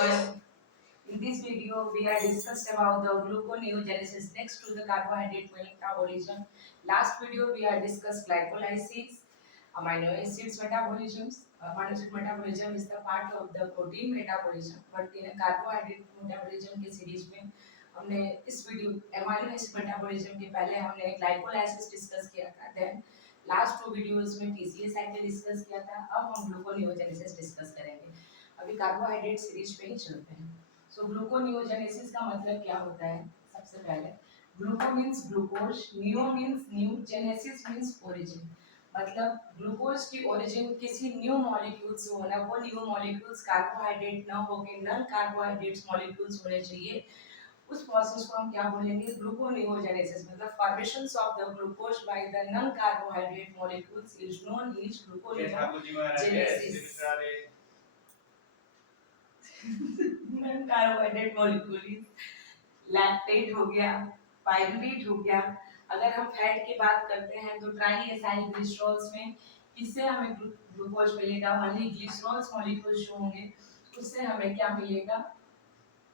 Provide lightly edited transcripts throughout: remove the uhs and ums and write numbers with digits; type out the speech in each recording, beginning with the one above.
everyone. In this video, we are discussed about the gluconeogenesis next to the carbohydrate metabolism. Last video, we are discussed glycolysis, amino acids metabolisms. Amino acid metabolism is the part of the protein metabolism, but in a carbohydrate metabolism के series में हमने इस video amino acid metabolism के पहले हमने glycolysis discuss किया था. Then last 2 videos में TCA साइकिल डिस्कस किया था. अब हम ग्लूकोनियोजेनेसिस डिस्कस करेंगे. अभी कार्बोहाइड्रेट सीरीज पे ही चलते हैं. सो ग्लूकोनियोजेनेसिस का मतलब क्या होता है? सबसे पहले gluco means glucose, neo means new, genesis means origin. मतलब ग्लूकोज की ओरिजिन किसी न्यू मॉलिक्यूल से होना, वो न्यू मॉलिक्यूल्स कार्बोहाइड्रेट ना होके नॉन कार्बोहाइड्रेट्स मॉलिक्यूल्स होने चाहिए. उस प्रोसेस को हम क्या बोलेंगे? ग्लूकोनियोजेनेसिस. मतलब formations of the glucose by the non carbohydrate molecules is known as gluconeogenesis. Non carbohydrate molecule lactate हो गया, पाइरुवेट हो गया. अगर हम फैट की बात करते हैं तो ट्राई एसाइल ग्लिसरॉल्स में किससे हमें ग्लूकोज मिलेगा? ओनली ग्लिसरॉल्स मॉलिक्यूल्स जो होंगे उससे हमें क्या मिलेगा?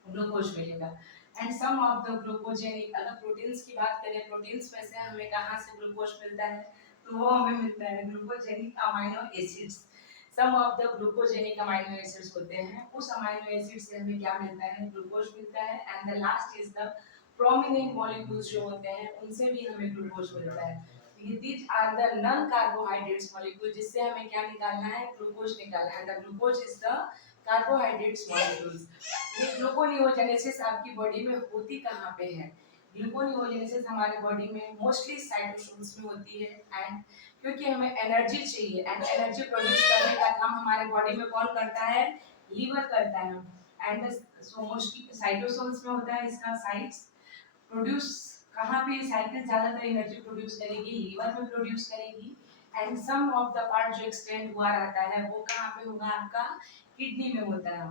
ग्लूकोज मिलेगा. And some of the glucogenic, अगर प्रोटीन्स की बात करें, प्रोटीन्स में से हमें कहाँ से ग्लूकोज मिलता है? तो वो हमें मिलता है glucogenic amino acids. Some of the glucogenic amino acids होते हैं, उस अमाइनो एसिड से हमें क्या मिलता है? ग्लूकोज मिलता है. And the last is the prominent molecules जो होते हैं उनसे भी हमें ग्लूकोज मिलता है. These are the non carbohydrates molecule जिससे हमें क्या निकालना है? ग्लूकोज निकालना है. The glucose is the carbohydrates molecules. ये ग्लूकोनियोजेनेसिस आपकी बॉडी में होती कहाँ पे है? ग्लूकोनियोजेनेसिस हमारे बॉडी में मोस्टली साइटोसोल्स में होती है. एंड क्योंकि हमें एनर्जी चाहिए एंड एनर्जी प्रोड्यूस करने का काम हमारे बॉडी में कौन करता है? लीवर करता है. एंड सो मोस्टली साइटोसोल्स में होता है इसका साइट्स. प्रोड्यूस कहाँ पे साइकिल ज्यादातर एनर्जी प्रोड्यूस करेगी? लीवर में प्रोड्यूस करेगी. And some of the part जो एक्सटेंड हुआ रहता है वो कहाँ पे होगा? आपका किडनी में होता है.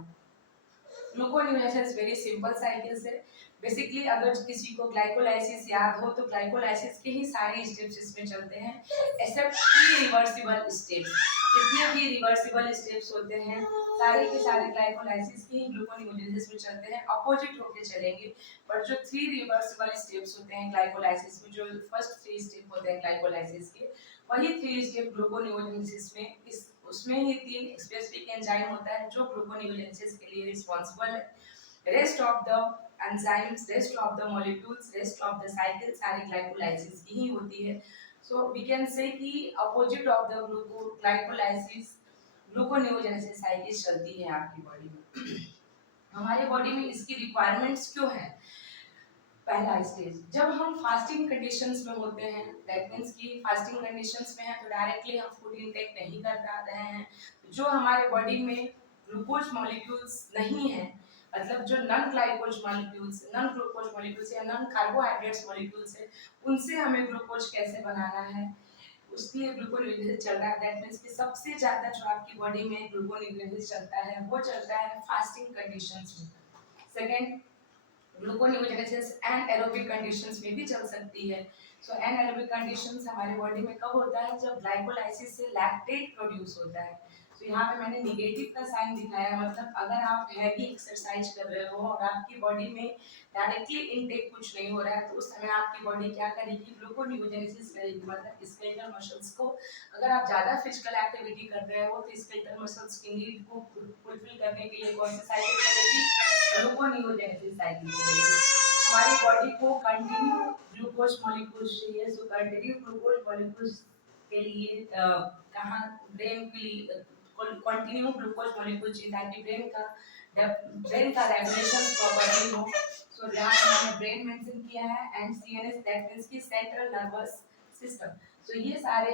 ग्लूकोनियोजेनेसिस वेरी सिंपल साइकिल्स है. बेसिकली अगर किसी को ग्लाइकोलाइसिस याद हो तो ग्लाइकोलाइसिस के ही सारे स्टेप्स इसमें चलते हैं एक्सेप्ट इरिवर्सिबल स्टेप्स. जितने भी रिवर्सिबल स्टेप्स होते हैं सारे के सारे ग्लाइकोलाइसिस के ही ग्लूकोनियोजेनेसिस में चलते हैं. अपोजिट होके चलेंगे. बट जो 3 रिवर्सिबल स्टेप्स होते हैं ग्लाइकोलाइसिस में, जो फर्स्ट 3 स्टेप होते हैं ग्लाइकोलाइसिस के, वही 3 स्टेप ग्लूकोनियोजेनेसिस में इस उसमें ही 3 स्पेसिफिक एंजाइम होता है जो ग्लूकोनियोजेनेसिस के लिए रिस्पांसिबल है. Rest of the enzymes, rest of the molecules, rest of the cycle सारी ग्लाइकोलाइसिस की ही होती है. सो वी कैन से कि opposite of the glycolysis gluconeogenesis cycle चलती है आपकी बॉडी में. हमारे बॉडी में इसकी रिक्वायरमेंट्स क्यों है? पहला स्टेज, जब हम फास्टिंग कंडीशंस में होते हैं, दैट मींस कि फास्टिंग कंडीशंस में है तो डायरेक्टली हम फूड इनटेक नहीं कर पा रहे हैं. जो हमारे बॉडी में ग्लूकोज मॉलिक्यूल्स नहीं है, मतलब जो non glycose molecules, non glucose molecules या नॉन कार्बोहाइड्रेट्स मॉलिक्यूल्स है, उनसे हमें ग्लूकोज कैसे बनाना है? उसके लिए ग्लूकोनियोजेनेसिस चल रहा है. दैट मींस कि सबसे ज्यादा जो आपकी बॉडी में ग्लूकोनियोजेनेसिस चलता है वो चलता है फास्टिंग कंडीशंस में. सेकेंड, ग्लूकोनियोजेनेसिस एनाएरोबिक कंडीशंस में भी चल सकती है. सो एनाएरोबिक कंडीशंस हमारे बॉडी में कब होता है? जब ग्लाइकोलाइसिस से लैक्टेट प्रोड्यूस होता है. तो यहाँ पे मैंने निगेटिव का साइन दिखाया है. मतलब अगर आप हैवी एक्सरसाइज कर रहे हो और आपकी बॉडी में डायरेक्टली इनटेक कुछ नहीं हो रहा है तो उस समय आपकी बॉडी क्या करेगी? ग्लूकोनियोजेनेसिस करेगी. मतलब स्केलेटल मसल्स को, अगर आप ज़्यादा फिजिकल एक्टिविटी कर रहे हो तो स्केलेटल मसल्स की नीड को फुलफिल करने के लिए कौन सी साइकिल करेगी? ग्लूकोनियोजेनेसिस साइकिल करेगी. हमारी बॉडी को कंटिन्यू ग्लूकोज मॉलिक्यूल्स चाहिए. सो कंटिन्यू ग्लूकोज मॉलिक्यूल्स के लिए कहाँ? ब्रेन के लिए कंटिन्यू ग्लूकोज मॉलिक्यूल चाहिए ताकि ब्रेन का रेगुलेशन प्रॉपर्ली हो. सो यहाँ पे मैंने ब्रेन मेंशन किया है एंड सीएनएस, दैट मींस की सेंट्रल नर्वस सिस्टम. सो ये सारे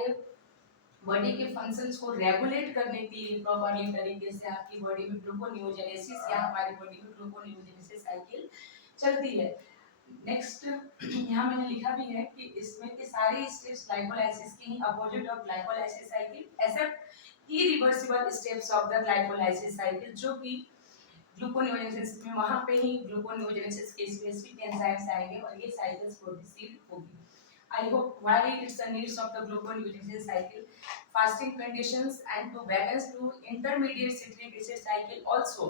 बॉडी के फंक्शंस को रेगुलेट करने के लिए प्रॉपर्ली तरीके से आपकी बॉडी में ग्लूकोनियोजेनेसिस या हमारी बॉडी में ग्लूकोनियोजेनेसिस साइकिल चलती है. नेक्स्ट यहाँ मैंने लिखा भी है कि इसमें के सारे स्टेप्स ग्लाइकोलाइसिस की opposite of glycolysis cycle except irreversible steps of the glycolysis cycle, जो कि ग्लूकोनियोजेनेसिस में वहां पे ही ग्लूकोनियोजेनेसिस के स्पेसिफिक एंजाइम्स आएंगे और ये साइकिल्स प्रोसीड होगी. I hope why it's the needs of the gluconeogenesis cycle, fasting conditions, and to balance to intermediate citric acid cycle also.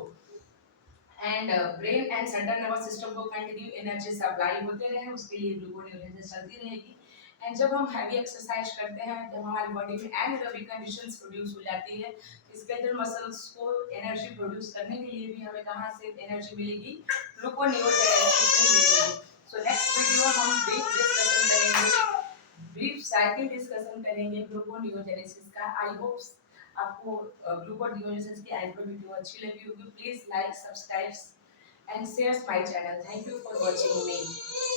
And brain and central nervous system को continue energy supply होते रहे, उसके लिए ग्लूकोन्यूरोजेनेसिस चलती रहेगी। And जब हम heavy exercise करते हैं जब हमारी बॉडी में एनारोबिक कंडीशंस प्रोड्यूस हो जाती है, स्केलेटल मसल्स को एनर्जी प्रोड्यूस करने के लिए भी हमें कहाँ से एनर्जी मिलेगी, ग्लूकोन्यूरोजेनेसिस से मिलेगी। सो नेक्स्ट वीडियो हम ब्रीफ डिस्कशन करेंगे, ब्रीफ साइकिल डिस्कशन करेंगे ग्लूकोन्यूरोजेनेसिस का। आई होप आपको ग्लूकोन्यूरोजेनेसिस की आइडिया वीडियो अच्छी लगी होगी। Please like, subscribe and share my channel. Thank you for watching me.